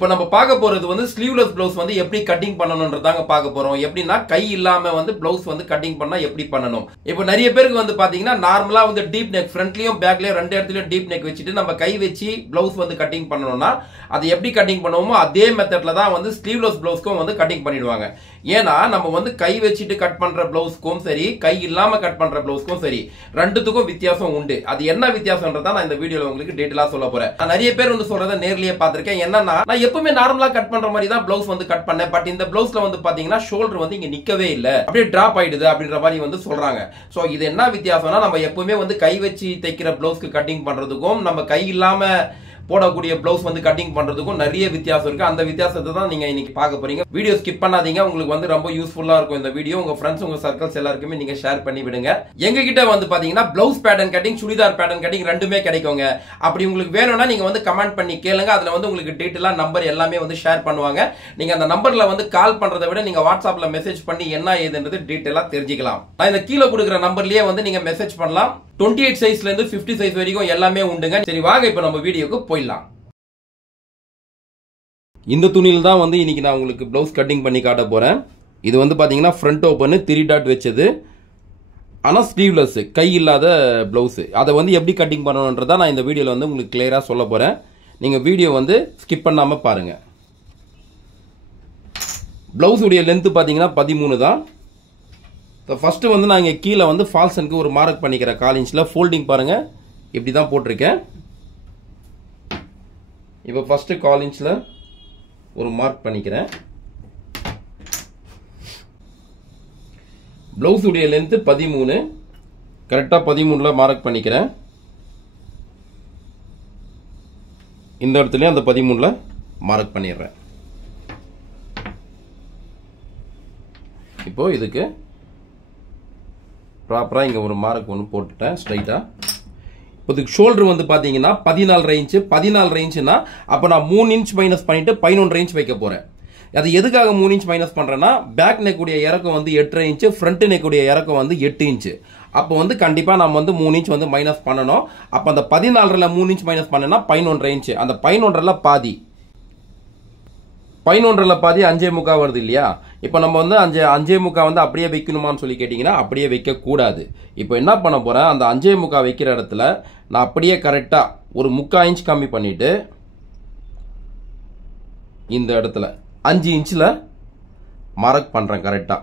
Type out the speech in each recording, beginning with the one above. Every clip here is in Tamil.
இப்போ நம்ம பார்க்க போறது வந்து ஸ்லீவ்லெஸ் ப்ளவுஸ் வந்து எப்படி கட்டிங் பண்ணணும்ன்றதாங்க பார்க்க போறோம். எப்படின்னா கை இல்லாம வந்து ப்ளவுஸ் வந்து கட்டிங் பண்ணா எப்படி பண்ணணும். இப்போ நிறைய பேருக்கு வந்து பாத்தீங்கன்னா நார்மலா வந்து டீப் நெக் ஃப்ரண்ட்லயும் பேக்லயும் ரெண்டு இடத்துலயும் டீப் நெக் வச்சுட்டு நம்ம கை வச்சு ப்ளவுஸ் வந்து கட்டிங் பண்ணணும்னா அது எப்படி கட்டிங் பண்ணுவோமோ அதே மெத்தட்ல தான் வந்து ஸ்லீவ்லெஸ் ப்ளவுஸ்க்கும் வந்து கட்டிங் பண்ணிடுவாங்க. ஏன்னா நம்ம வந்து கை வச்சுட்டு கட் பண்ற ப்ளவுஸ்க்கும் சரி, கை இல்லாம கட் பண்ற ப்ளவுஸ்க்கும் சரி, ரெண்டுத்துக்கும் வித்தியாசம் உண்டு. அது என்ன வித்தியாசம்ன்றத நான் இந்த வீடியோல உங்களுக்கு டீடைலா சொல்ல போறேன். நான் நிறைய பேர் வந்து சொல்றத நேர்லயே பார்த்திருக்கேன். என்னன்னா நான் எப்பவுமே நார்மலா கட் பண்ற மாதிரி தான் ப்ளவுஸ் வந்து கட் பண்ணேன். பட் இந்த ப்ளவுஸ்ல வந்து பாத்தீங்கன்னா ஷோல்டர் வந்து இங்க நிக்கவே இல்ல, அப்படியே டிராப் ஆயிடுது அப்படின்ற மாதிரி வந்து சொல்றாங்க. சோ இது என்ன வித்தியாசம்னா நம்ம எப்பவுமே வந்து கை வச்சு தைக்கிற ப்ளவுஸ்க்கு கட்டிங் பண்றதுக்கும் நம்ம கை இல்லாம போடக்கூடிய ப்ளவுஸ் வந்து கட்டிங் பண்றதுக்கும் நிறைய வித்தியாசம் இருக்கு. அந்த வித்தியாசத்தை தான் நீங்க இன்னைக்கு பார்க்க போறீங்க. வீடியோ ஸ்கிப் பண்ணாதீங்க. உங்களுக்கு வந்து ரொம்ப யூஸ்ஃபுல்லா இருக்கும் இந்த வீடியோ. உங்க ஃப்ரெண்ட்ஸ் உங்க சர்க்கிள்ஸ் எல்லாருக்குமே நீங்க ஷேர் பண்ணி விடுங்க. எங்க கிட்ட வந்து பாத்தீங்கன்னா blouse pattern cutting, churidar pattern cutting ரெண்டுமே கிடைக்குங்க. அப்படி உங்களுக்கு வேணும்னா நீங்க வந்து கமெண்ட் பண்ணி கேளுங்க. அதுல வந்து உங்களுக்கு டீடைலா நம்பர் எல்லாமே வந்து ஷேர் பண்ணுவாங்க. நீங்க அந்த நம்பர்ல வந்து கால் பண்றதை விட நீங்க வாட்ஸ்அப்ல மெசேஜ் பண்ணி என்ன ஏதுன்றது டீடைலா தெரிஞ்சுக்கலாம். நான் இந்த கீழே கொடுக்குற நம்பர்லயே வந்து நீங்க மெசேஜ் பண்ணலாம். 28 சைஸ்ல இருந்து 50 சைஸ் வரைக்கும் எல்லாமே உண்டுங்க. சரி வாங்க இப்ப நம்ம வீடியோக்கு போயிடலாம். இந்த துணியில தான் வந்து இன்னைக்கு நான் உங்களுக்கு ப்ளவுஸ் கட்டிங் பண்ணி காட்ட போறேன். இது வந்து பாத்தீங்கன்னா ஃப்ரண்ட் ஓபன் 3 டாட் வச்சது, ஆனா ஸ்லீவ்லெஸ் கை இல்லாத ப்ளவுஸ். அதை வந்து எப்படி கட்டிங் பண்ணணும்ன்றத நான் இந்த வீடியோல வந்து உங்களுக்கு கிளியரா சொல்ல போறேன். நீங்க வீடியோ வந்து ஸ்கிப் பண்ணாம பாருங்க. ப்ளவுஸ் உடைய லென்த் பாத்தீங்கன்னா 13 தான். ஃபர்ஸ்ட் வந்து நான் இங்க கீழே வந்து ஃபால்சனுக்கு ஒரு மார்க் பண்ணிக்கிறேன். 1/4 இன்ச்ல ஃபோல்டிங் பாருங்க, இப்படி தான் போட்டிருக்கேன். இப்போ ஃபர்ஸ்ட் 1/4 இன்ச்ல ஒரு மார்க் பண்ணிக்கிறேன். ப்ளவுஸ் உடைய லென்த் 13, கரெக்டா 13ல மார்க் பண்ணிக்கிறேன். இந்த இடத்துலயும் அந்த 13ல மார்க் பண்ணிடுறேன். இப்போ இதுக்கு ப்ராப்பரா இங்க ஒரு மார்க் ஒன்று போட்டுட்டேன் ஸ்ட்ரைட்டா. இதுக்கு ஷோல்டர் வந்து பாத்தீங்கன்னா 14 இன்ச். 14 இன்ச்னா அப்ப நான் 3 இன்ச் மைனஸ் பண்ணிட்டு 11 இன்ச் வைக்க போறேன். அது எதுக்காக 3 இன்ச் மைனஸ் பண்றேன்னா பேக் நெக் உடைய இறக்கம் வந்து 8 இன்ச், ஃப்ரண்ட் நெக் உடைய இறக்கம் வந்து 8 இன்ச். அப்போ வந்து கண்டிப்பா நம்ம வந்து 3 இன்ச் வந்து மைனஸ் பண்ணணும். அப்ப அந்த 14ல 3 இன்ச் மைனஸ் பண்ணனா 11 இன்ச். அந்த 11ல பாதி 11ல பாதி 5.25 வருது இல்லையா? இப்போ நம்ம வந்து 5.25 வந்து அப்படியே வைக்கணுமான்னு சொல்லி கேட்டீங்கன்னா அப்படியே வைக்க கூடாது. இப்போ என்ன பண்ண போறேன், அந்த 5.25 வைக்கிற இடத்துல நான் அப்படியே கரெக்டா ஒரு 3/4 இன்ச் கம்மி பண்ணிட்டு இந்த இடத்துல 5 இன்ச்ல மார்க் பண்றேன் கரெக்டா.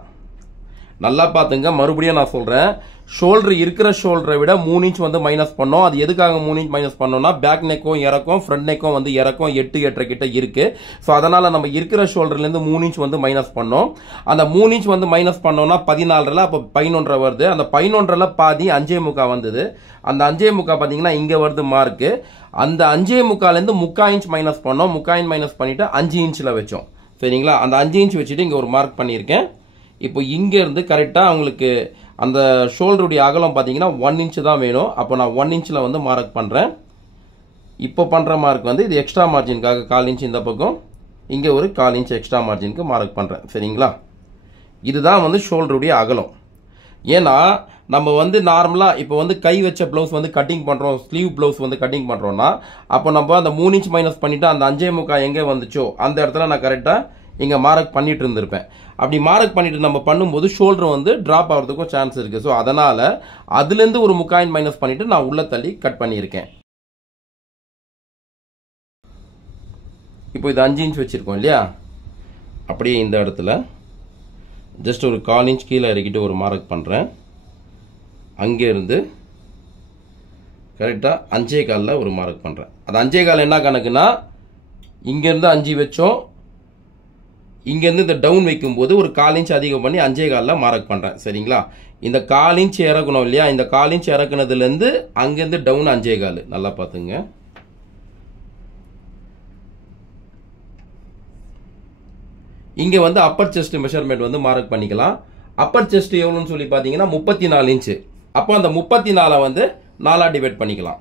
நல்லா பாத்துங்க, மறுபடியும் நான் சொல்றேன். ஷோல்டர் இருக்கிற ஷோல்டரை விட 3 இன்ச் வந்து மைனஸ் பண்ணோம். அது எதுக்காக 3 இன்ச் மைனஸ் பண்ணோம்னா பேக் நெக்கும் இறக்கும், ஃப்ரண்ட் நெக்கும் வந்து இறக்கும் 8 கிட்ட இருக்கு. ஸோ அதனால நம்ம இருக்கிற ஷோல்டர்ல இருந்து 3 இன்ச் வந்து மைனஸ் பண்ணோம். அந்த 3 இன்ச் வந்து மைனஸ் பண்ணோம்னா 14ல அப்ப 11 வருது. அந்த 11ல பாதி 5.25 வந்தது. அந்த 5.25 பாத்தீங்கன்னா இங்க வருது மார்க். அந்த 5.25ல இருந்து 3/4 இன்ச் மைனஸ் பண்ணோம். 3/4 இன்ச் மைனஸ் பண்ணிட்டு 5 இன்ச்ல வச்சோம். சரிங்களா? அந்த 5 இன்ச் வச்சுட்டு இங்க ஒரு மார்க் பண்ணியிருக்கேன். இப்போ இங்க இருந்து கரெக்டா உங்களுக்கு அந்த ஷோல்டருடைய அகலம் பாத்தீங்கன்னா 1 இன்ச் தான் வேணும். அப்போ நான் 1 இன்ச்ல வந்து மார்க் பண்றேன். இப்போ பண்ற மார்க் வந்து இது எக்ஸ்ட்ரா மார்ஜினுக்காக 1/4 இன்ச் இந்த பக்கம், இங்க ஒரு 1/4 இன்ச் எக்ஸ்ட்ரா மார்ஜினுக்கு மார்க் பண்றேன். சரிங்களா? இதுதான் வந்து ஷோல்டருடைய அகலம். ஏன்னா நம்ம வந்து நார்மலா இப்போ வந்து கை வச்ச ப்ளவுஸ் வந்து கட்டிங் பண்றோம், ஸ்லீவ் ப்ளவுஸ் வந்து கட்டிங் பண்றோம்னா அப்போ நம்ம அந்த 3 இன்ச் மைனஸ் பண்ணிட்டு அந்த 5.25 எங்க வந்துச்சோ அந்த இடத்துல நான் கரெக்டா இங்க மார்க் பண்ணிட்டு இருந்திருப்பேன். அப்படி மார்க் பண்ணிட்டு நம்ம பண்ணும்போது ஷோல்டர் வந்து டிராப் ஆகிறதுக்கும் சான்ஸ் இருக்கு. ஸோ அதனால அதுல இருந்து ஒரு 3/4 இன்ச் மைனஸ் பண்ணிட்டு நான் உள்ள தள்ளி கட் பண்ணியிருக்கேன். இப்போ இது 5 இன்ச் வச்சிருக்கோம் இல்லையா? அப்படியே இந்த இடத்துல ஜஸ்ட் ஒரு 1/4 இன்ச் கீழே இறக்கிட்டு ஒரு மார்க் பண்றேன். அங்கே இருந்து கரெக்டா 5.25ல ஒரு மார்க் பண்றேன். அது 5.25 என்ன கணக்குன்னா இங்க இருந்து 5 வச்சோம், இங்க இருந்து இந்த டவுன் வைக்கும் போது ஒரு 1/4 இன்ச் அதிகம் பண்ணி 5.25ல மார்க் பண்றேன். சரிங்களா? இந்த 1/4 இன்ச் இறக்கணும் இல்லையா? இந்த 1/4 இன்ச் இறக்குனதுல இருந்து அங்கிருந்து டவுன் 5.25. நல்லா பாத்துங்க. இங்க வந்து அப்பர் செஸ்ட் மெஷர்மெண்ட் வந்து மார்க் பண்ணிக்கலாம். அப்பர் செஸ்ட் எவ்வளவுன்னு சொல்லி பாத்தீங்கன்னா 34 இன்ச். அப்போ அந்த 34 வந்து 4ஆ டிவைட் பண்ணிக்கலாம்.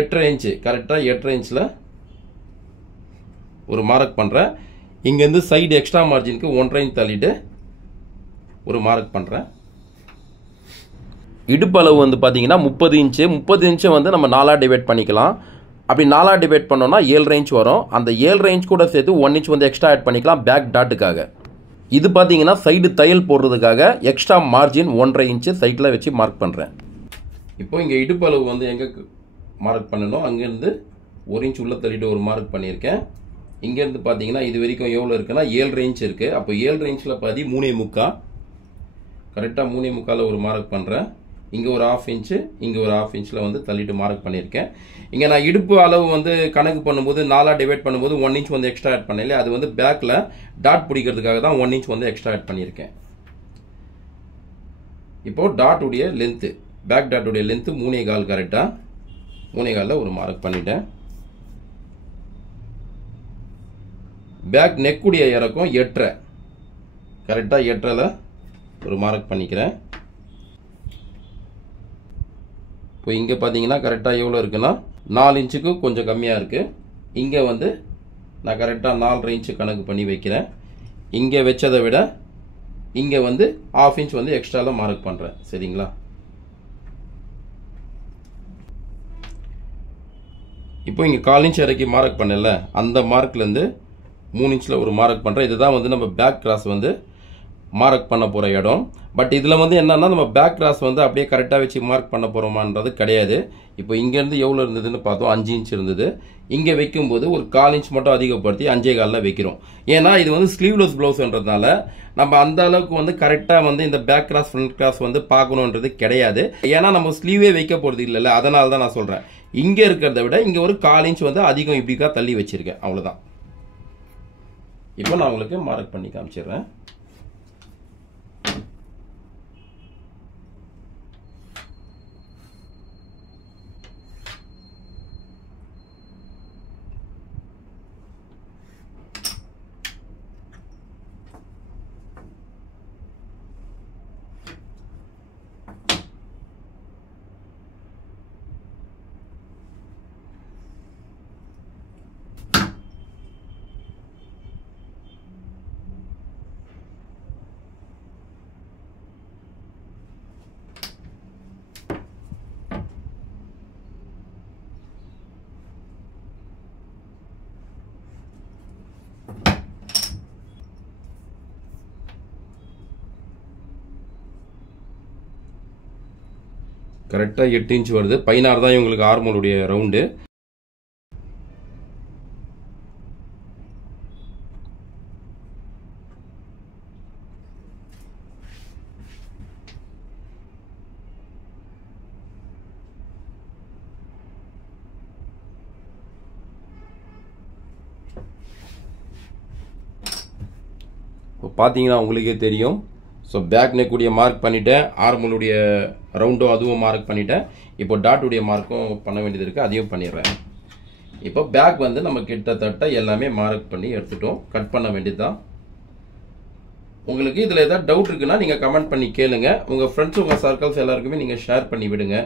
8.5 இன்ச் கரெக்டா 8.5 இன்ச்ல ஒரு மார்க் பண்றேன். இங்க இருந்து சைடு எக்ஸ்ட்ரா மார்ஜினுக்கு 1.5 இன்ச் தள்ளிட்டு ஒரு மார்க் பண்றேன். இடுப்பு அளவு வந்து பாத்தீங்கன்னா 30 இன்ச். 30 இன்ச் வந்து நம்ம 4ஆ டிவைட் பண்ணிக்கலாம். அப்படி 4 டிவைட் பண்ணோம்னா 7 இன்ச் வரும். அந்த 7 இன்ச் கூட சேர்த்து 1 இன்ச் வந்து எக்ஸ்ட்ரா ஆட் பண்ணிக்கலாம் பேக் டாட்டுக்காக. இது பார்த்தீங்கன்னா சைடு தையல் போடுறதுக்காக எக்ஸ்ட்ரா மார்ஜின் 1.5 இன்ச்சு சைட்டில் வச்சு மார்க் பண்ணுறேன். இப்போ இங்கே இடுப்பு அளவு வந்து எங்கே மார்க் பண்ணணும், அங்கேருந்து 1 இன்ச் உள்ள தள்ளிட்டு ஒரு மார்க் பண்ணியிருக்கேன். இங்கேருந்து பார்த்தீங்கன்னா இது வரைக்கும் எவ்வளோ இருக்குன்னா 7 இன்ச் இருக்குது. அப்போ 7 இன்ச்சில் பாதி 3.25 கரெக்டாக 3.25 ஒரு மார்க் பண்ணுறேன். இங்கே ஒரு 1/2 இன்ச்சு, இங்கே ஒரு 1/2 இன்ச்சில் வந்து தள்ளிட்டு மார்க் பண்ணியிருக்கேன். இங்கே நான் இடுப்பு அளவு வந்து கணக்கு பண்ணும்போது 4 டிவைட் பண்ணும்போது 1 இன்ச் வந்து எக்ஸ்ட்ரா ஆட் பண்ணல. அது வந்து பேக்கில் டாட் பிடிக்கிறதுக்காக தான் 1 இன்ச் வந்து எக்ஸ்ட்ரா ஆட் பண்ணியிருக்கேன். இப்போ டாட்டுடைய லென்த்து, பேக் டாட்டுடைய லென்த்து 3.25 கரெக்டாக 3.25 ஒரு மார்க் பண்ணிட்டேன். பேக் நெக்குடைய இறக்கம் 8.5 கரெக்டாக 8.5 ஒரு மார்க் பண்ணிக்கிறேன். இப்போ இங்கே பார்த்தீங்கன்னா கரெக்டாக எவ்வளோ இருக்குன்னா 4 இன்ச்சுக்கு கொஞ்சம் கம்மியாக இருக்குது. இங்கே வந்து நான் கரெக்டாக 4.5 இன்ச்சு கணக்கு பண்ணி வைக்கிறேன். இங்கே வச்சதை விட இங்கே வந்து 1/2 இன்ச் வந்து எக்ஸ்ட்ராவில் மார்க் பண்ணுறேன். சரிங்களா? இப்போ இங்கே 1/4 இன்ச் இறக்கி மார்க் பண்ணல, அந்த மார்க்லேருந்து 3 இன்ச்சில் ஒரு மார்க் பண்ணுறேன். இதுதான் வந்து நம்ம பேக் கிராஸ் வந்து மார்க் பண்ண போகிற இடம். பட் இதில் வந்து என்னன்னா நம்ம பேக் கிராஸ் வந்து அப்படியே கரெக்டாக வச்சு மார்க் பண்ண போகிறோமான்றது கிடையாது. இப்போ இங்கேருந்து எவ்வளோ இருந்ததுன்னு பார்த்தோம், 5 இன்ச் இருந்தது. இங்கே வைக்கும்போது ஒரு 1/4 இன்ச் மட்டும் அதிகப்படுத்தி 5.25 வைக்கிறோம். ஏன்னா இது வந்து ஸ்லீவ்லெஸ் ப்ளவுஸ்ன்றதுனால நம்ம அந்த அளவுக்கு வந்து கரெக்டாக வந்து இந்த பேக் கிராஸ் ஃப்ரண்ட் கிராஸ் வந்து பார்க்கணுன்றது கிடையாது. ஏன்னா நம்ம ஸ்லீவே வைக்க போகிறது இல்லைல்ல, அதனால தான் நான் சொல்கிறேன். இங்கே இருக்கிறத விட இங்கே ஒரு 1/4 இன்ச் வந்து அதிகம் இப்படிக்கா தள்ளி வச்சிருக்கேன், அவ்வளோதான். இப்போ நான் உங்களுக்கு மார்க் பண்ணி காமிச்சிடுறேன். கரெக்டாக 8 இன்ச் வருது. 16 தான் இவங்களுக்கு ஆர்மோலுடைய ரவுண்டு. இப்போ பார்த்தீங்கன்னா உங்களுக்கே தெரியும். ஸோ பேக் நெக்குடைய மார்க் பண்ணிட்டேன், ஆர்மோலுடைய ரவுண்டும் அதுவும் மார்க் பண்ணிட்டேன். இப்போ டாட்டுடைய மார்க்கும் பண்ண வேண்டியது இருக்குது, அதையும் பண்ணிடுறேன். இப்போ பேக் வந்து நம்ம கிட்டத்தட்ட எல்லாமே மார்க் பண்ணி எடுத்துட்டோம். கட் பண்ண வேண்டியது தான். உங்களுக்கு இதில் ஏதாவது டவுட் இருக்குன்னா நீங்கள் கமெண்ட் பண்ணி கேளுங்க. உங்கள் ஃப்ரெண்ட்ஸ் உங்கள் சர்க்கிள்ஸ் எல்லாருக்குமே நீங்கள் ஷேர் பண்ணி விடுங்க.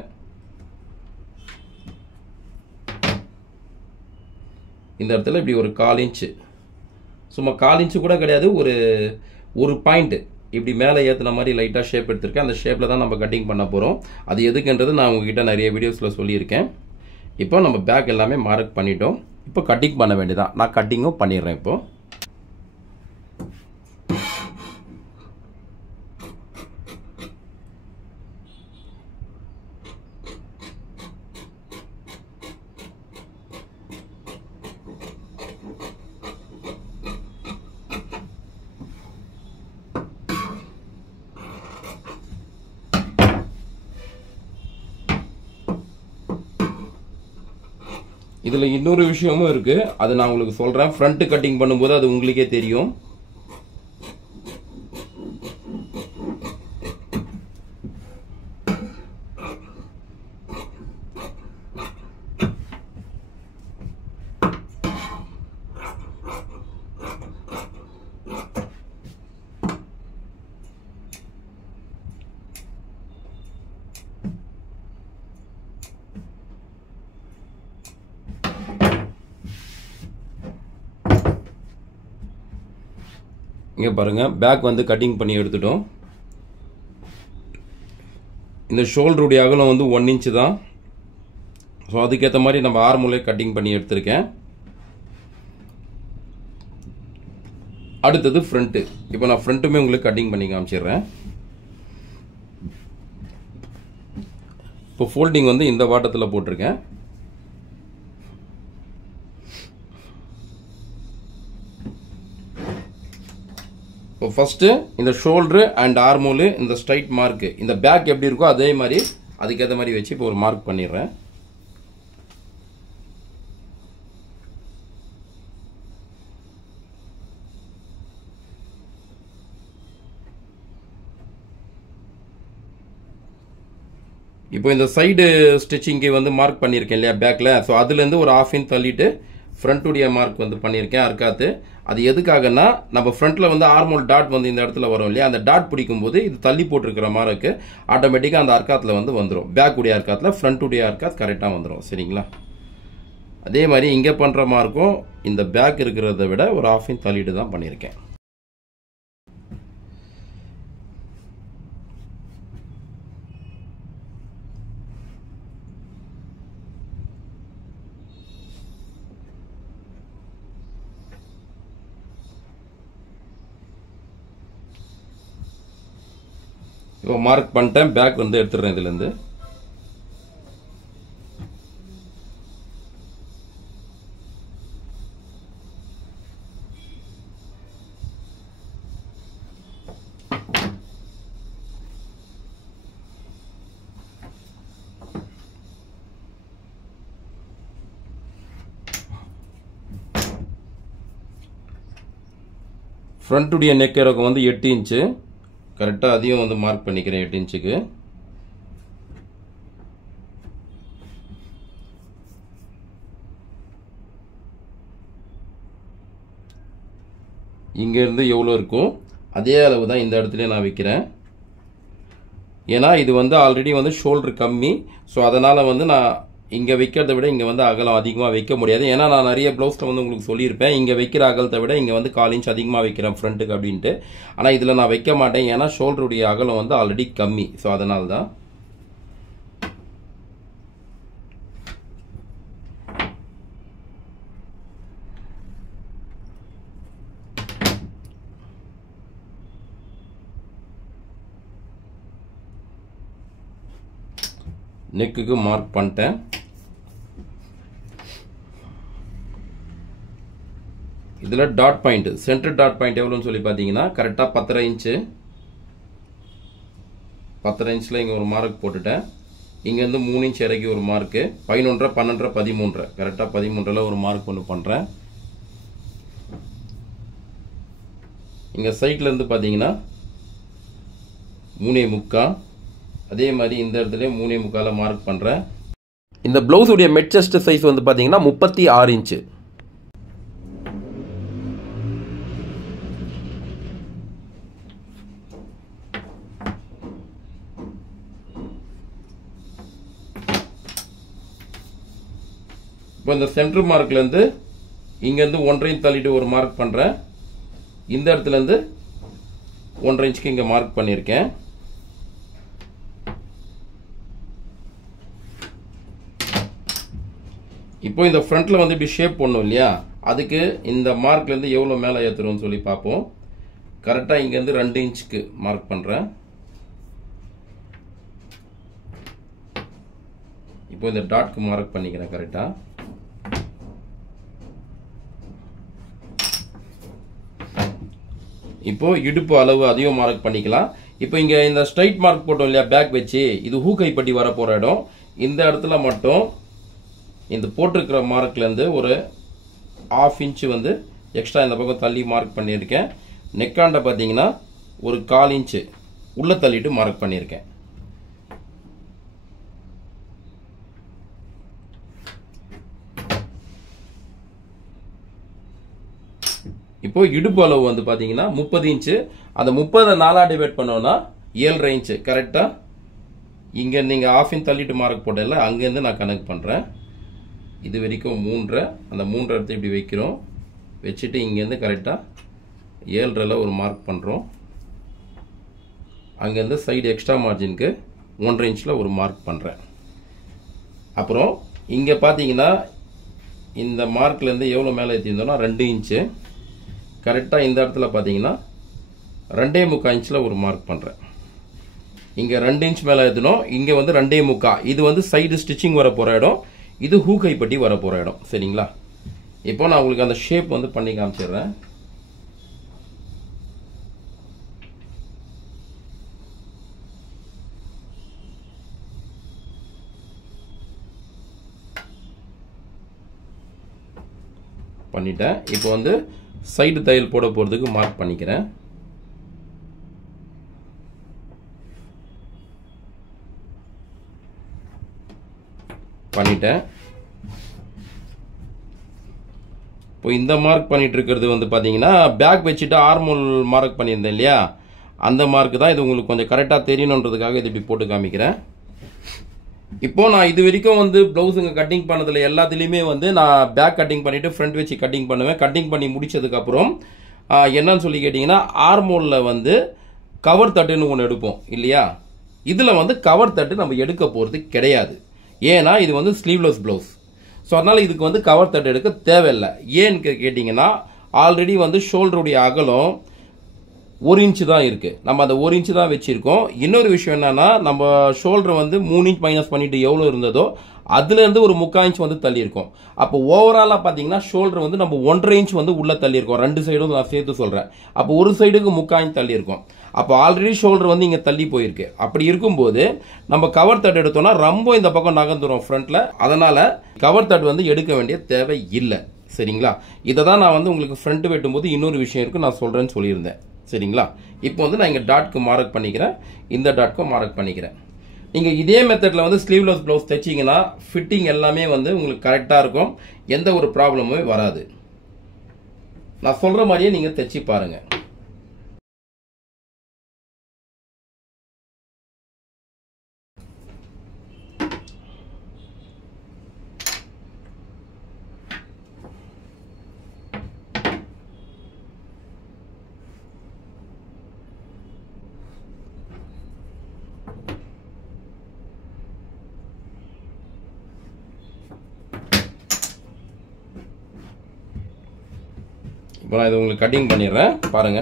இந்த இடத்துல இப்படி ஒரு 1/4 இன்ச்சு, சும்மா 1/4 இன்ச்சு கூட கிடையாது, ஒரு பாயிண்ட் இப்படி மேலே ஏற்றுன மாதிரி லைட்டாக ஷேப் எடுத்திருக்கேன். அந்த ஷேப்பில் தான் நம்ம கட்டிங் பண்ண போகிறோம். அது எதுக்குன்றது நான் உங்ககிட்ட நிறைய வீடியோஸில் சொல்லியிருக்கேன். இப்போ நம்ம பேக் எல்லாமே மார்க் பண்ணிட்டோம். இப்போ கட்டிங் பண்ண வேண்டியதான். நான் கட்டிங்கும் பண்ணிடுறேன். இப்போ இதில் இன்னொரு விஷயமும் இருக்குது, அது நான் உங்களுக்கு சொல்கிறேன். ஃப்ரண்ட் கட்டிங் பண்ணும்போது அது உங்களுக்கே தெரியும். இங்கே பாருங்கள், பேக் வந்து கட்டிங் பண்ணி எடுத்துட்டோம். இந்த ஷோல்டருடைய அகலம் வந்து 1 இன்ச்சு தான். ஸோ அதுக்கேற்ற மாதிரி நம்ம ஆர்மூலே கட்டிங் பண்ணி எடுத்திருக்கேன். அடுத்தது ஃப்ரண்ட்டு. இப்போ நான் ஃப்ரண்ட்டுமே உங்களுக்கு கட்டிங் பண்ணி காமிச்சிடுறேன். இப்போ ஃபோல்டிங் வந்து இந்த வாட்டத்தில் போட்டிருக்கேன். இப்போ ஃபஸ்ட்டு இந்த ஷோல்டரு அண்ட் ஆர்மோலு இந்த ஸ்ட்ரைட் மார்க்கு இந்த பேக் எப்படி இருக்கோ அதே மாதிரி அதுக்கேற்ற மாதிரி வச்சு இப்போ ஒரு மார்க் பண்ணிடுறேன். இப்போ இந்த சைடு ஸ்டிச்சிங்கு வந்து மார்க் பண்ணியிருக்கேன் இல்லையா பேக்கில். ஸோ அதுலேருந்து ஒரு 1/2 இன்ச் தள்ளிட்டு ஃப்ரண்ட்டுடைய மார்க் வந்து பண்ணியிருக்கேன் அர்க்காத்து. அது எதுக்காகனா நம்ம ஃப்ரண்ட்டில் வந்து ஆர்மோல் டாட் வந்து இந்த இடத்துல வரும் இல்லையா, அந்த டாட் பிடிக்கும் போது இது தள்ளி போட்டிருக்கிற மார்க்கு ஆட்டோமேட்டிக்காக அந்த அர்க்காத்தில் வந்து வந்துடும். பேக்குடைய அர்க்காத்தில் ஃப்ரண்ட்டுடைய அர்க்காத் கரெக்டாக வந்துடும். சரிங்களா? அதே மாதிரி இங்கே பண்ணுற மார்க்கும் இந்த பேக் இருக்கிறத விட ஒரு 1/2 இன்ச் தள்ளிட்டு தான் பண்ணியிருக்கேன். இப்போ மார்க் பண்ணிட்டேன். பேக் வந்து எடுத்துடுறேன் இதுலேருந்து. ஃப்ரண்ட்டுடைய நெக் இறக்கம் வந்து 8 இன்ச்சு கரெக்டாக, அதையும் வந்து மார்க் பண்ணிக்கிறேன் 8 இன்ச்சுக்கு. இங்கேருந்து எவ்வளோ இருக்கும் அதே அளவு தான் இந்த இடத்துல நான் வைக்கிறேன். ஏன்னா இது வந்து ஆல்ரெடி வந்து ஷோல்டர் கம்மி. ஸோ அதனால் வந்து நான் இங்கே வைக்கிறத விட இங்கே வந்து அகலம் அதிகமாக வைக்க முடியாது. ஏன்னா நான் நிறைய ப்ளவுஸில் வந்து உங்களுக்கு சொல்லியிருப்பேன், இங்கே வைக்கிற அகலத்தை விட இங்கே வந்து 1/4 இன்ச் அதிகமாக வைக்கிறேன் ஃப்ரண்ட்டுக்கு அப்படின்ட்டு. ஆனால் இதில் நான் வைக்க மாட்டேன், ஏன்னா ஷோல்டருடைய அகலம் வந்து ஆல்ரெடி கம்மி. ஸோ அதனால தான். நெக்குக்கு மார்க் பண்ணிட்டேன். இதில் dot point, centre dot point எவ்வளோன்னு சொல்லி பார்த்தீங்கன்னா கரெக்டாக 10.5 இன்ச்சு. 10.5 இன்ச்சில் இங்கே ஒரு மார்க் போட்டுட்டேன். இங்கேருந்து 3 இன்ச் இறக்கி ஒரு மார்க்கு 11.5, 12.5, 13 கரெக்டாக 13 ஒரு மார்க் ஒன்று பண்ணுறேன். இங்கே சைட்லேருந்து பார்த்தீங்கன்னா 3.75. அதே மாதிரி இந்த இடத்துல 3.75 மார்க் பண்ணுறேன். இந்த ப்ளவுஸுடைய மெட் செஸ்ட் சைஸ் வந்து பார்த்தீங்கன்னா 36 இன்ச்சு. இப்போ இந்த சென்டர் மார்க்லேருந்து இங்கேருந்து 1.5 இன்ச் தள்ளிட்டு ஒரு மார்க் பண்ணுறேன். இந்த இடத்துலேருந்து 1.5 இன்ச்சுக்கு இங்கே மார்க் பண்ணியிருக்கேன். இப்போ இந்த ஃப்ரண்ட்டில் வந்து இப்படி ஷேப் பண்ணும் இல்லையா, அதுக்கு இந்த மார்க்லேருந்து எவ்வளோ மேலே ஏற்றுறோம்னு சொல்லி பார்ப்போம். கரெக்டாக இங்கேருந்து 2 இன்ச்சுக்கு மார்க் பண்ணுறேன். இப்போ இந்த டாட்க்கு மார்க் பண்ணிக்கிறேன் கரெக்டாக. இப்போ இடுப்பு அளவு அதையும் மார்க் பண்ணிக்கலாம். இப்போ இங்கே இந்த ஸ்ட்ரைட் மார்க் போட்டோம் இல்லையா பேக் வச்சு, இது ஹூக்கைப்பட்டி வர போகிற இடம். இந்த இடத்துல மட்டும் இந்த போட்டிருக்கிற மார்க்லேருந்து ஒரு 1/2 இன்ச்சு வந்து எக்ஸ்ட்ரா இந்த பக்கம் தள்ளி மார்க் பண்ணியிருக்கேன். நெக்காண்ட பார்த்தீங்கன்னா ஒரு 1/4 இன்ச்சு உள்ளே தள்ளிட்டு மார்க் பண்ணியிருக்கேன். இப்போ இடுப்பு அளவு வந்து பார்த்தீங்கன்னா 30 இன்ச்சு. அந்த 30 4 டிவைட் பண்ணோன்னா 7.5 இன்ச்சு கரெக்டாக. இங்கே நீங்கள் 1/2 இன்ச் தள்ளிட்டு மார்க் போட்டல, அங்கேருந்து நான் கணக்கு பண்ணுறேன். இது வரைக்கும் 3.5, அந்த 3 எடுத்து இப்படி வைக்கிறோம். வச்சுட்டு இங்கேருந்து கரெக்டாக 7.5 ஒரு மார்க் பண்ணுறோம். அங்கேருந்து சைடு எக்ஸ்ட்ரா மார்ஜினுக்கு 1.5 இன்ச்சில் ஒரு மார்க் பண்ணுறேன். அப்புறம் இங்கே பார்த்தீங்கன்னா இந்த மார்க்லேருந்து எவ்வளோ மேலே ஏற்றிருந்தோம்னா 2 இன்ச்சு. கரெக்டாக இந்த இடத்துல பார்த்தீங்கன்னா 2.25 இன்ச்சில் ஒரு மார்க் பண்ணுறேன். இங்கே 2 இன்ச் மேலே ஏற்றணும். இங்கே வந்து 2.25. இது வந்து சைடு ஸ்டிச்சிங் வர போகிற இடம், இது ஹூ கைப்பட்டி வர போகிற இடம். சரிங்களா? இப்போ நான் உங்களுக்கு அந்த ஷேப் வந்து பண்ணி காமிச்சிடுறேன். பண்ணிட்டேன். இப்போ வந்து சைடு தையல் போட போகிறதுக்கு மார்க் பண்ணிக்கிறேன். பண்ணிட்டேன். இப்போ இந்த மார்க் பண்ணிட்டு இருக்கிறது வந்து பார்த்தீங்கன்னா பேக் வச்சுட்டு ஆர்மோல் மார்க் பண்ணியிருந்தேன் இல்லையா, அந்த மார்க் தான். இது உங்களுக்கு கொஞ்சம் கரெக்டாக தெரியணுன்றதுக்காக இது இப்படி போட்டு காமிக்கிறேன். இப்போ நான் இது வரைக்கும் வந்து பிளவுஸுங்க கட்டிங் பண்ணதில் எல்லாத்துலேயுமே வந்து நான் பேக் கட்டிங் பண்ணிவிட்டு ஃப்ரண்ட் வச்சு கட்டிங் பண்ணுவேன். கட்டிங் பண்ணி முடிச்சதுக்கப்புறம் என்னன்னு சொல்லி கேட்டிங்கன்னா ஆர்மோலில் வந்து கவர் தட்டுன்னு ஒன்று எடுப்போம் இல்லையா, இதில் வந்து கவர் தட்டு நம்ம எடுக்க போகிறது கிடையாது. ஏன்னா இது வந்து ஸ்லீவ்லெஸ் பிளவுஸ். ஸோ அதனால் இதுக்கு வந்து கவர் தட்டு எடுக்க தேவையில்லை. ஏன்னு கேட்டிங்கன்னா ஆல்ரெடி வந்து ஷோல்டருடைய அகலம் 1 இன்ச்சு தான் இருக்குது. நம்ம அந்த 1 இன்ச்சு தான் வச்சுருக்கோம். இன்னொரு விஷயம் என்னன்னா, நம்ம ஷோல்டர் வந்து 3 இன்ச் மைனஸ் பண்ணிட்டு எவ்வளோ இருந்ததோ அதுலேருந்து ஒரு 3/4 இன்ச் வந்து தள்ளியிருக்கோம். அப்போ ஓவராலாக பார்த்தீங்கன்னா ஷோல்டர் வந்து நம்ம 1.5 இன்ச் வந்து உள்ளே தள்ளியிருக்கோம். 2 சைடும் நான் சேர்த்து சொல்கிறேன். அப்போ ஒரு சைடுக்கு 3/4 இன்ச் தள்ளியிருக்கோம். அப்போ ஆல்ரெடி ஷோல்டர் வந்து இங்கே தள்ளி போயிருக்கு. அப்படி இருக்கும்போது நம்ம கவர் தட்டு எடுத்தோம்னா ரொம்ப இந்த பக்கம் நகர்ந்துடும் ஃப்ரண்ட்டில். அதனால் கவர் தட்டு வந்து எடுக்க வேண்டிய தேவை இல்லை. சரிங்களா? இதை தான் நான் வந்து உங்களுக்கு ஃப்ரண்ட் வெட்டும்போது இன்னொரு விஷயம் இருக்குது நான் சொல்கிறேன்னு சொல்லியிருந்தேன். சரிங்களா? இப்போ வந்து நான் இங்கே டாட்க்கு மார்க் பண்ணிக்கிறேன், இந்த டாட்க்கு மார்க் பண்ணிக்கிறேன். நீங்கள் இதே மெத்தடில் வந்து ஸ்லீவ்லெஸ் ப்ளவுஸ் தைச்சிங்கன்னா ஃபிட்டிங் எல்லாமே வந்து உங்களுக்கு கரெக்டாக இருக்கும். எந்த ஒரு ப்ராப்ளமுமே வராது. நான் சொல்கிற மாதிரியே நீங்கள் தைச்சி பாருங்கள். இப்போ நான் இதை உங்களுக்கு கட்டிங் பண்ணிடுறேன் பாருங்க.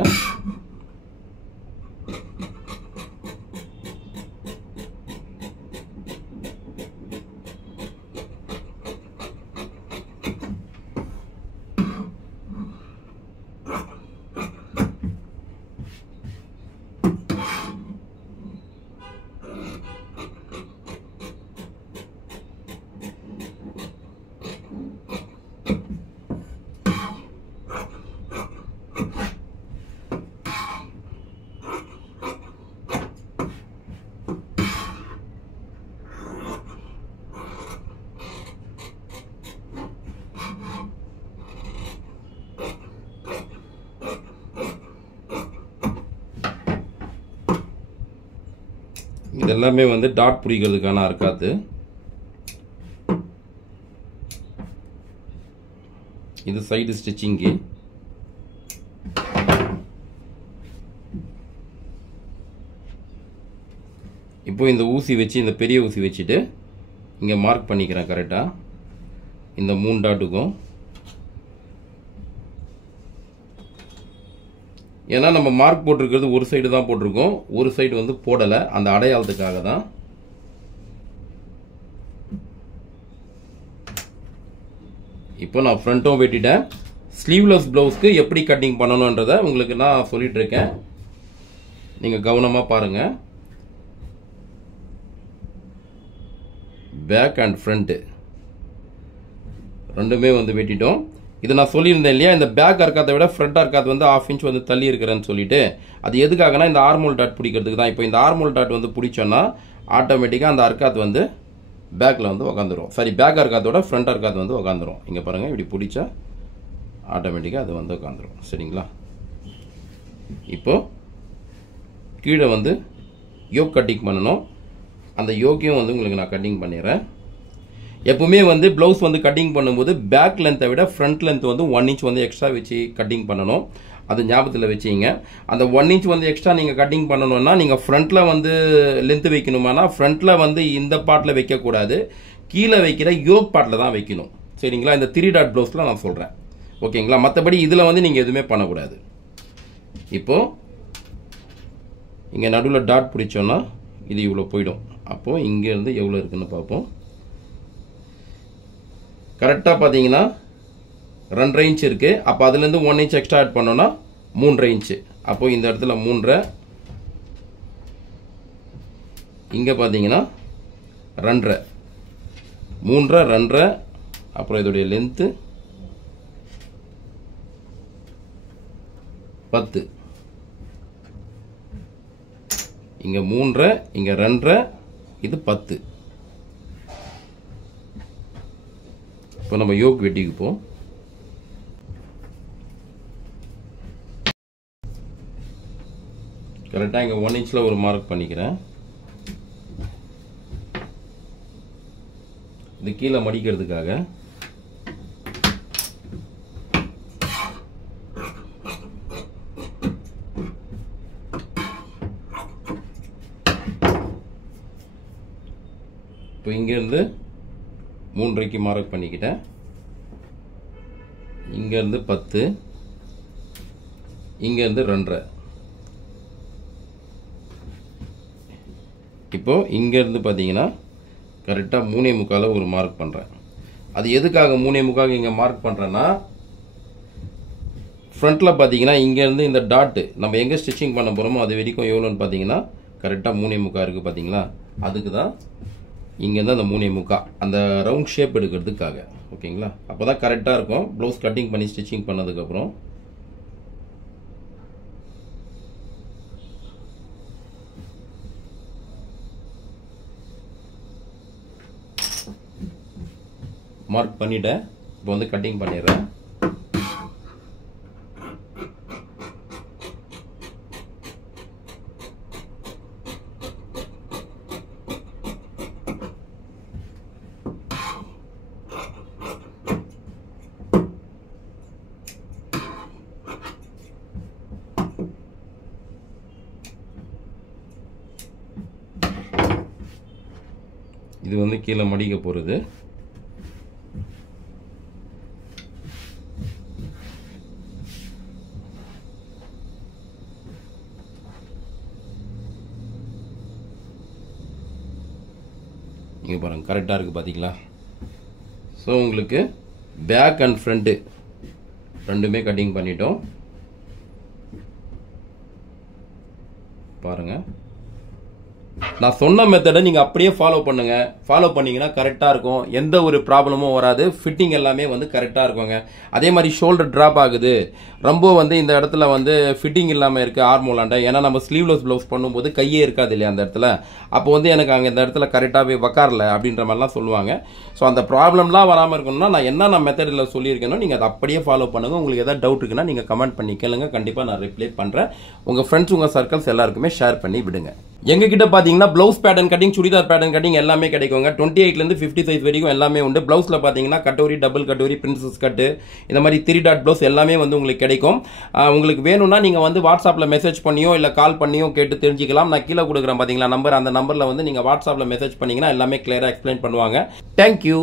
இது எல்லாமே வந்து டாட் பிடிக்கிறதுக்கான அர்க்காத்து. இது சைடு ஸ்டிச்சிங்கு. இப்போ இந்த ஊசி வச்சு, இந்த பெரிய ஊசி வச்சுட்டு இங்கே மார்க் பண்ணிக்கிறேன் கரெக்டாக இந்த 3 டாட்டுக்கும். ஏன்னா நம்ம மார்க் போட்டிருக்கிறது ஒரு சைடு தான் போட்டிருக்கோம், ஒரு சைடு வந்து போடலை. அந்த அடையாளத்துக்காக தான். இப்போ நான் ஃப்ரண்ட்டும் வெட்டிட்டேன். ஸ்லீவ்லெஸ் ப்ளவுஸ்க்கு எப்படி கட்டிங் பண்ணணுன்றதை உங்களுக்கு நான் சொல்லிட்டு இருக்கேன். நீங்கள் கவனமாக பாருங்கள். பேக் அண்ட் ஃப்ரண்ட்டு ரெண்டுமே வந்து வெட்டிட்டோம். இது நான் சொல்லியிருந்தேன் இல்லையா, இந்த பேக் அர்க்காத்தை விட ஃப்ரண்ட் அர்க்காத் வந்து 1/2 இன்ச் வந்து தள்ளி இருக்கிறேன்னு சொல்லிட்டு. அது எதுக்காகனா இந்த ஆர்மோல் டாட் பிடிக்கிறதுக்கு தான். இப்போ இந்த ஆர்மோல் டாட் வந்து பிடிச்சோன்னா ஆட்டோமேட்டிக்காக அந்த அர்க்காத் வந்து பேக்கில் வந்து உக்காந்துரும். சரி, பேக் அர்க்காத்தோட ஃப்ரண்ட் அர்க்காத் வந்து உக்காந்துரும். இங்கே பாருங்கள், இப்படி பிடிச்சா ஆட்டோமேட்டிக்காக அது வந்து உக்காந்துரும். சரிங்களா? இப்போது கீழே வந்து யோக் கட்டிங் பண்ணணும். அந்த யோக்கையும் வந்து உங்களுக்கு நான் கட்டிங் பண்ணிடுறேன். எப்பவுமே வந்து ப்ளவுஸ் வந்து கட்டிங் பண்ணும்போது பேக் லென்த்தை விட ஃப்ரண்ட் லென்த் வந்து 1 இன்ச் வந்து எக்ஸ்ட்ரா வச்சு கட்டிங் பண்ணணும். அது ஞாபகத்தில் வச்சிங்க. அந்த 1 இன்ச் வந்து எக்ஸ்ட்ரா நீங்கள் கட்டிங் பண்ணணும்னா நீங்கள் ஃப்ரண்ட்டில் வந்து லென்த் வைக்கணுமானா ஃப்ரண்ட்டில் வந்து இந்த பார்ட்டில் வைக்கக்கூடாது, கீழே வைக்கிற யோக் பார்ட்டில் தான் வைக்கணும். சரிங்களா? இந்த 3 டாட் ப்ளவுஸில் நான் சொல்கிறேன். ஓகேங்களா? மற்றபடி இதில் வந்து நீங்கள் எதுவுமே பண்ணக்கூடாது. இப்போது இங்கே நடுவில் டாட் பிடிச்சோன்னா இது இவ்வளோ போயிடும். அப்போது இங்கேருந்து எவ்வளோ இருக்குன்னு பார்ப்போம். கரெக்டாக பார்த்தீங்கன்னா 2 இன்ச் இருக்குது. அப்போ அதுலேருந்து 1 இன்ச் எக்ஸ்ட்ரா ஆட் பண்ணோன்னா 3 இன்ச்சு. அப்போது இந்த இடத்துல 3, இங்கே பார்த்தீங்கன்னா 2, 3, 2, அப்புறம் இதோடைய லென்த்து 10. இங்கே 3, இங்கே 2, இது 10. இப்போ நம்ம யோக் வெட்டிக்குப்போம். கரெக்டாக இங்கே 1 இன்ச்சில் ஒரு மார்க் பண்ணிக்கிறேன். இது கீழே மடிக்கிறதுக்காக. இப்போ இங்கேருந்து 3.5 மார்க் பண்ணிக்கிட்டேன். இங்கேருந்து 10, இங்கேருந்து 2. இப்போது இங்கேருந்து பார்த்தீங்கன்னா கரெக்டாக 3.25 ஒரு மார்க் பண்ணுறேன். அது எதுக்காக 3.25 இங்கே மார்க் பண்ணுறேன்னா, ஃப்ரண்ட்டில் பார்த்தீங்கன்னா இங்கேருந்து இந்த டாட்டு நம்ம எங்கே ஸ்டிச்சிங் பண்ண போகிறோமோ அது வரைக்கும் எவ்வளோன்னு பார்த்தீங்கன்னா கரெக்டாக 3.25 இருக்குது. பார்த்தீங்களா? அதுக்கு தான் இங்கேருந்து அந்த 3.25 அந்த ரவுண்ட் ஷேப் எடுக்கிறதுக்காக. ஓகேங்களா? அப்போ தான் கரெக்டாக இருக்கும் ப்ளவுஸ் கட்டிங் பண்ணி ஸ்டிச்சிங் பண்ணதுக்கப்புறம். மார்க் பண்ணிட்டேன். இப்போ வந்து கட்டிங் பண்ணிடுறேன். இது வந்து கீழே மடிக்க போகிறது. இங்கே பாருங்கள் கரெக்டாக இருக்குது. பார்த்தீங்களா? ஸோ உங்களுக்கு பேக் அண்ட் ஃப்ரண்ட்டு ரெண்டுமே கட்டிங் பண்ணிட்டோம். பாருங்கள், நான் சொன்ன மெத்தடை நீங்கள் அப்படியே ஃபாலோ பண்ணுங்கள். ஃபாலோ பண்ணிங்கன்னா கரெக்டாக இருக்கும். எந்த ஒரு ப்ராப்ளமும் வராது. ஃபிட்டிங் எல்லாமே வந்து கரெக்டாக இருக்குங்க. அதே மாதிரி ஷோல்டர் ட்ராப் ஆகுது, ரொம்ப வந்து இந்த இடத்துல வந்து ஃபிட்டிங் இல்லாமல் இருக்குது ஆர்மோலாண்ட. ஏன்னா நம்ம ஸ்லீவ்லெஸ் ப்ளவுஸ் பண்ணும்போது கையே இருக்காது இல்லையா அந்த இடத்துல. அப்போ வந்து எனக்கு அங்கே இந்த இடத்துல கரெக்டாகவே உக்காரல அப்படின்ற மாதிரிலாம் சொல்லுவாங்க. ஸோ அந்த ப்ராப்ளம்லாம் வராமல் இருக்கணும்னா நான் என்னென்ன மெத்தடில் சொல்லியிருக்கேனோ நீங்கள் அதை அப்படியே ஃபாலோ பண்ணுங்கள். உங்களுக்கு எதாவது டவுட் இருக்குன்னா நீங்கள் கமெண்ட் பண்ணி கேளுங்க. கண்டிப்பாக நான் ரிப்ளை பண்ணுறேன். உங்கள் ஃப்ரெண்ட்ஸ் உங்கள் சர்க்கிள்ஸ் எல்லாருக்குமே ஷேர் பண்ணி விடுங்க. எங்ககிட்ட பார்த்தீங்கன்னா blouse pattern cutting, churidar pattern cutting எல்லாமே கிடைக்குங்க. 28லேருந்து 50 சைஸ் வரைக்கும் எல்லாமே உண்டு. ப்ளவுஸில் பார்த்தீங்கன்னா கட்டோரி, டபுள் கட்டோரி, பிரின்சஸ் கட்டு, இந்த மாதிரி 3 டாட் ப்ளவுஸ் எல்லாமே வந்து உங்களுக்கு கிடைக்கும். உங்களுக்கு வேணும்னா நீங்கள் வந்து வாட்ஸ்அப்பில் மெசேஜ் பண்ணியோ இல்லை கால் பண்ணியோ கேட்டு தெரிஞ்சுக்கலாம். நான் கீழே கொடுக்குறேன் பார்த்தீங்களா நம்பர், அந்த நம்பரில் வந்து நீங்கள் வாட்ஸ்அப்பில் மெசேஜ் பண்ணிங்கன்னா எல்லாமே கிளியராக எக்ஸ்பிளைன் பண்ணுவாங்க. தேங்க்யூ.